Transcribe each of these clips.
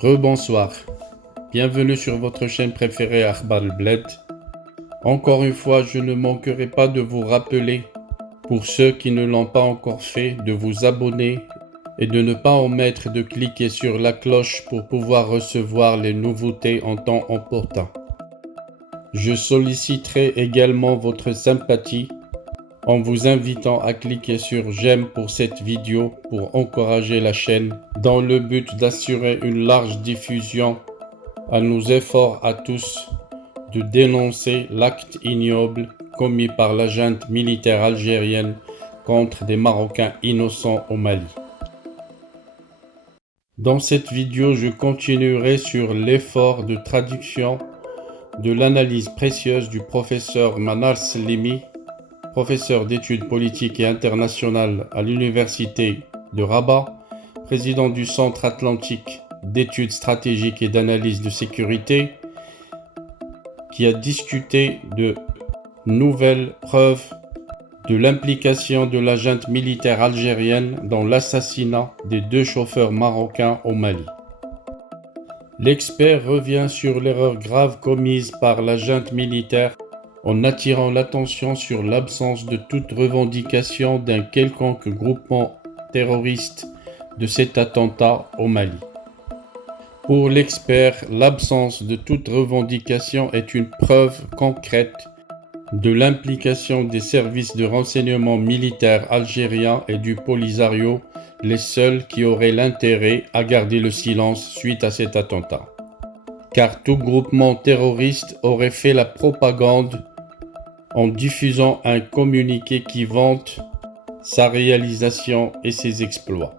Rebonsoir, bienvenue sur votre chaîne préférée Akhbar al-Bled. Encore une fois, je ne manquerai pas de vous rappeler, pour ceux qui ne l'ont pas encore fait, de vous abonner et de ne pas omettre de cliquer sur la cloche pour pouvoir recevoir les nouveautés en temps opportun. Je solliciterai également votre sympathie en vous invitant à cliquer sur j'aime pour cette vidéo pour encourager la chaîne dans le but d'assurer une large diffusion à nos efforts à tous de dénoncer l'acte ignoble commis par la junte militaire algérienne contre des Marocains innocents au Mali. Dans cette vidéo, je continuerai sur l'effort de traduction de l'analyse précieuse du professeur Manar Slimi, professeur d'études politiques et internationales à l'université de Rabat, président du Centre atlantique d'études stratégiques et d'analyse de sécurité, qui a discuté de nouvelles preuves de l'implication de la junte militaire algérienne dans l'assassinat des 2 chauffeurs marocains au Mali. L'expert revient sur l'erreur grave commise par la junte militaire en attirant l'attention sur l'absence de toute revendication d'un quelconque groupement terroriste de cet attentat au Mali. Pour l'expert, l'absence de toute revendication est une preuve concrète de l'implication des services de renseignement militaires algériens et du Polisario, les seuls qui auraient l'intérêt à garder le silence suite à cet attentat. Car tout groupement terroriste aurait fait la propagande en diffusant un communiqué qui vante sa réalisation et ses exploits.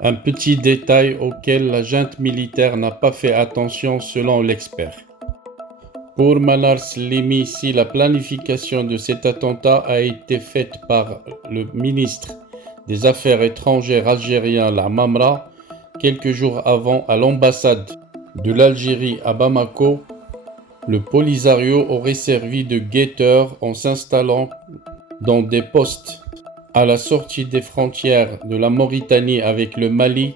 Un petit détail auquel la junte militaire n'a pas fait attention selon l'expert. Pour Manar Slimi, si la planification de cet attentat a été faite par le ministre des Affaires étrangères algérien La Mamra, quelques jours avant à l'ambassade de l'Algérie à Bamako, le Polisario aurait servi de guetteur en s'installant dans des postes à la sortie des frontières de la Mauritanie avec le Mali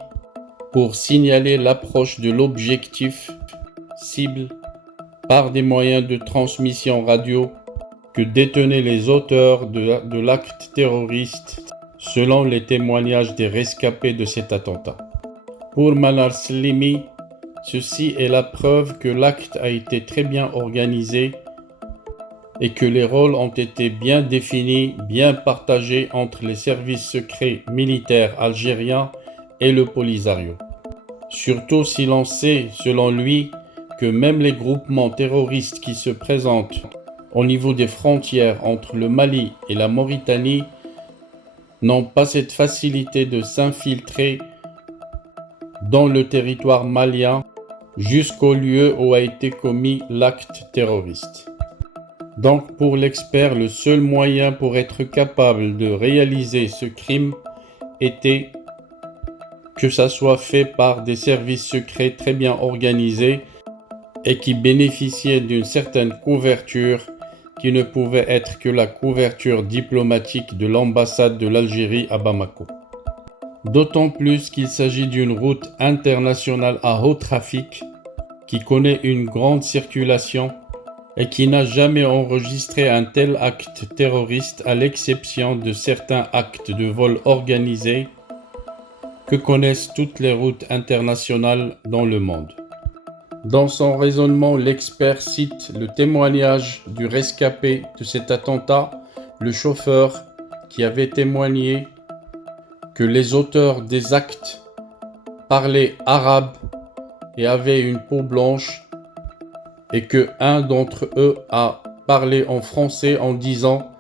pour signaler l'approche de l'objectif cible par des moyens de transmission radio que détenaient les auteurs de l'acte terroriste selon les témoignages des rescapés de cet attentat. Pour Manar Slimi, ceci est la preuve que l'acte a été très bien organisé et que les rôles ont été bien définis, bien partagés entre les services secrets militaires algériens et le Polisario. Surtout si l'on sait, selon lui, que même les groupements terroristes qui se présentent au niveau des frontières entre le Mali et la Mauritanie n'ont pas cette facilité de s'infiltrer dans le territoire malien jusqu'au lieu où a été commis l'acte terroriste. Donc pour l'expert, le seul moyen pour être capable de réaliser ce crime était que ça soit fait par des services secrets très bien organisés et qui bénéficiaient d'une certaine couverture qui ne pouvait être que la couverture diplomatique de l'ambassade de l'Algérie à Bamako. D'autant plus qu'il s'agit d'une route internationale à haut trafic qui connaît une grande circulation et qui n'a jamais enregistré un tel acte terroriste à l'exception de certains actes de vol organisés que connaissent toutes les routes internationales dans le monde. Dans son raisonnement, l'expert cite le témoignage du rescapé de cet attentat, le chauffeur qui avait témoigné que les auteurs des actes parlaient arabe et avaient une peau blanche et que un d'entre eux a parlé en français en disant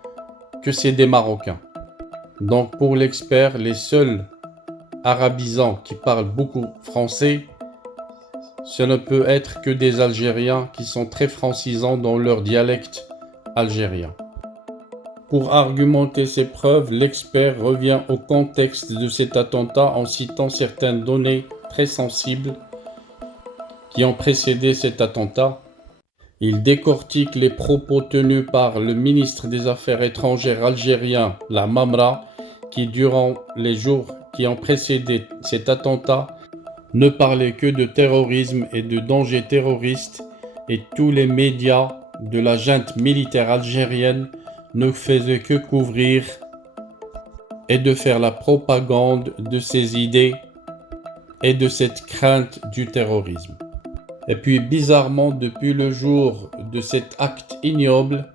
que c'est des Marocains. Donc pour l'expert, les seuls arabisants qui parlent beaucoup français, ce ne peut être que des Algériens qui sont très francisants dans leur dialecte algérien. Pour argumenter ces preuves, l'expert revient au contexte de cet attentat en citant certaines données très sensibles qui ont précédé cet attentat. Il décortique les propos tenus par le ministre des Affaires étrangères algérien, La Mamra, qui durant les jours qui ont précédé cet attentat ne parlaient que de terrorisme et de dangers terroristes, et tous les médias de la junte militaire algérienne ne faisaient que couvrir et de faire la propagande de ces idées et de cette crainte du terrorisme. Et puis bizarrement, depuis le jour de cet acte ignoble,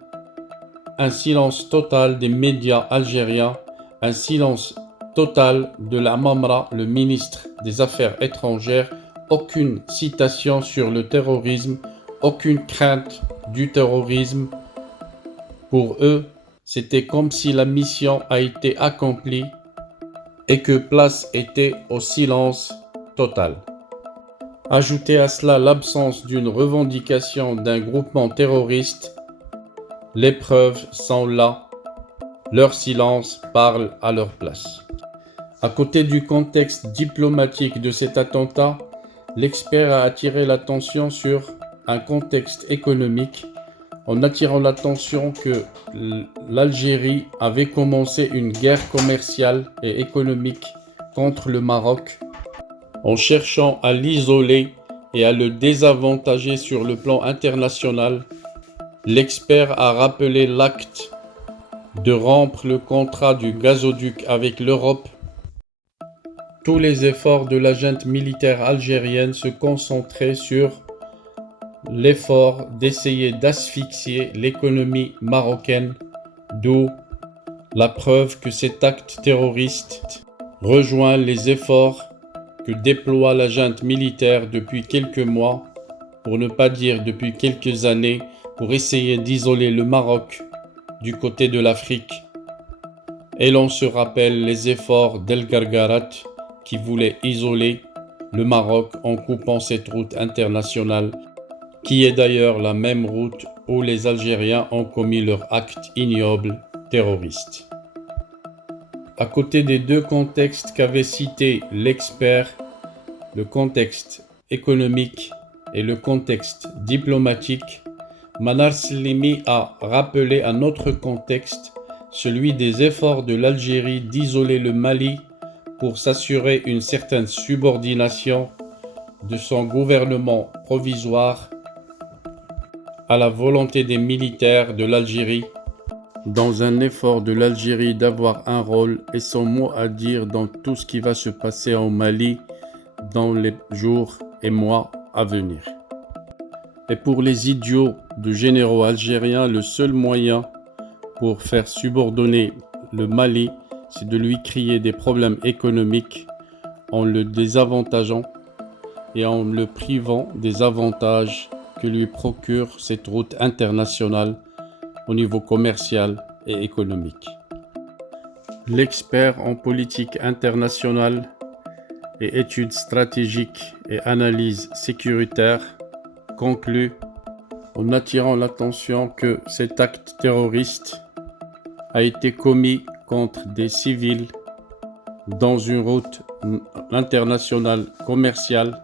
un silence total des médias algériens, un silence total de la Mamra, le ministre des Affaires étrangères, aucune citation sur le terrorisme, aucune crainte du terrorisme. Pour eux, c'était comme si la mission a été accomplie et que place était au silence total. Ajoutez à cela l'absence d'une revendication d'un groupement terroriste, les preuves sont là, leur silence parle à leur place. À côté du contexte diplomatique de cet attentat, l'expert a attiré l'attention sur un contexte économique en attirant l'attention que l'Algérie avait commencé une guerre commerciale et économique contre le Maroc en cherchant à l'isoler et à le désavantager sur le plan international. L'expert a rappelé l'acte de rompre le contrat du gazoduc avec l'Europe. Tous les efforts de la junte militaire algérienne se concentraient sur l'effort d'essayer d'asphyxier l'économie marocaine, d'où la preuve que cet acte terroriste rejoint les efforts que déploie la junte militaire depuis quelques mois, pour ne pas dire depuis quelques années, pour essayer d'isoler le Maroc du côté de l'Afrique. Et l'on se rappelle les efforts d'El Gargarat qui voulait isoler le Maroc en coupant cette route internationale, qui est d'ailleurs la même route où les Algériens ont commis leur acte ignoble terroriste. À côté des deux contextes qu'avait cités l'expert, le contexte économique et le contexte diplomatique, Manar Slimi a rappelé un autre contexte, celui des efforts de l'Algérie d'isoler le Mali pour s'assurer une certaine subordination de son gouvernement provisoire à la volonté des militaires de l'Algérie, dans un effort de l'Algérie d'avoir un rôle et son mot à dire dans tout ce qui va se passer au Mali dans les jours et mois à venir. Et pour les idiots de généraux algériens, le seul moyen pour faire subordonner le Mali, c'est de lui créer des problèmes économiques en le désavantageant et en le privant des avantages que lui procure cette route internationale au niveau commercial et économique. L'expert en politique internationale et études stratégiques et analyse sécuritaire conclut en attirant l'attention que cet acte terroriste a été commis contre des civils dans une route internationale commerciale,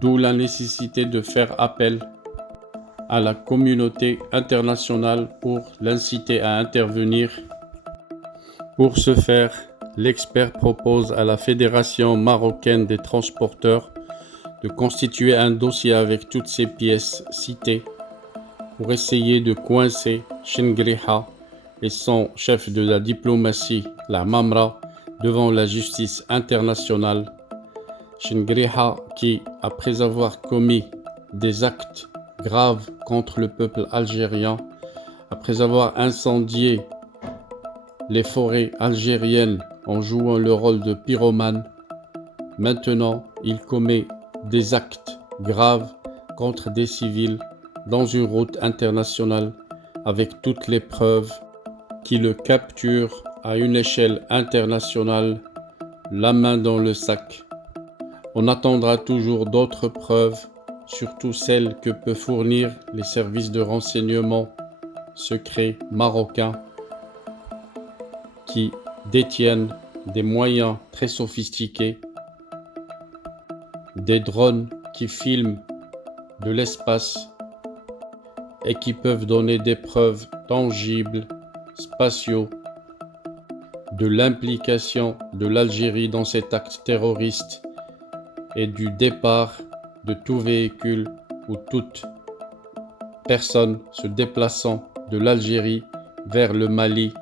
d'où la nécessité de faire appel à la communauté internationale pour l'inciter à intervenir. Pour ce faire, l'expert propose à la Fédération marocaine des transporteurs de constituer un dossier avec toutes ces pièces citées pour essayer de coincer Chengriha et son chef de la diplomatie, la Mamra, devant la justice internationale. Chengriha qui, après avoir commis des actes graves contre le peuple algérien, après avoir incendié les forêts algériennes en jouant le rôle de pyromane, maintenant il commet des actes graves contre des civils dans une route internationale avec toutes les preuves qui le capturent à une échelle internationale, la main dans le sac. On attendra toujours d'autres preuves, surtout celles que peuvent fournir les services de renseignement secrets marocains qui détiennent des moyens très sophistiqués, des drones qui filment de l'espace et qui peuvent donner des preuves tangibles, spatiaux, de l'implication de l'Algérie dans cet acte terroriste et du départ de tout véhicule ou toute personne se déplaçant de l'Algérie vers le Mali.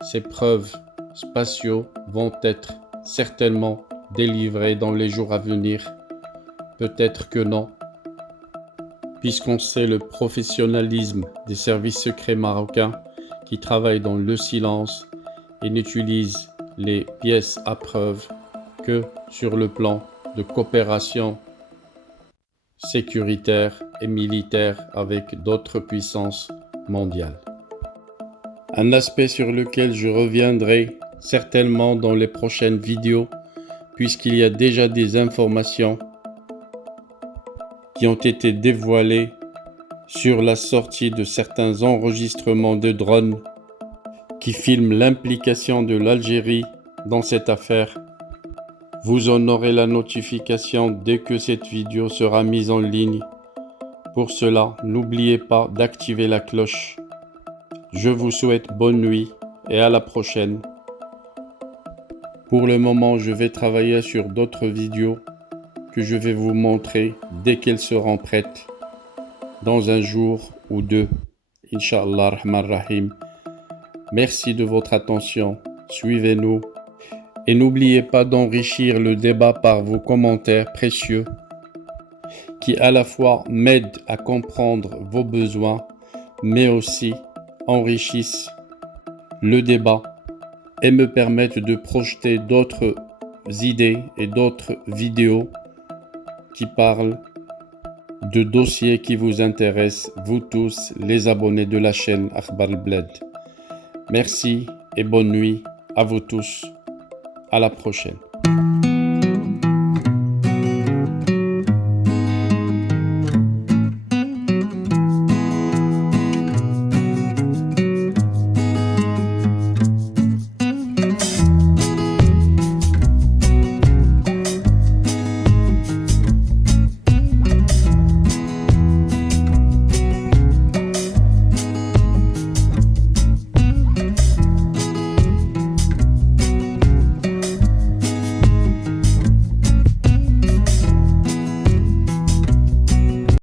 Ces preuves spatiaux vont être certainement délivrées dans les jours à venir. Peut-être que non, puisqu'on sait le professionnalisme des services secrets marocains qui travaillent dans le silence et n'utilisent les pièces à preuve que sur le plan de coopération sécuritaire et militaire avec d'autres puissances mondiales. Un aspect sur lequel je reviendrai certainement dans les prochaines vidéos, puisqu'il y a déjà des informations qui ont été dévoilées sur la sortie de certains enregistrements de drones qui filment l'implication de l'Algérie dans cette affaire. Vous en aurez la notification dès que cette vidéo sera mise en ligne. Pour cela, n'oubliez pas d'activer la cloche. Je vous souhaite bonne nuit et à la prochaine. Pour le moment, je vais travailler sur d'autres vidéos que je vais vous montrer dès qu'elles seront prêtes, dans un jour ou deux. Inch'Allah Rahman Rahim. Merci de votre attention. Suivez-nous. Et n'oubliez pas d'enrichir le débat par vos commentaires précieux qui à la fois m'aident à comprendre vos besoins, mais aussi enrichissent le débat et me permettent de projeter d'autres idées et d'autres vidéos qui parlent de dossiers qui vous intéressent, vous tous les abonnés de la chaîne Akhbar al-Bled. Merci et bonne nuit à vous tous. À la prochaine.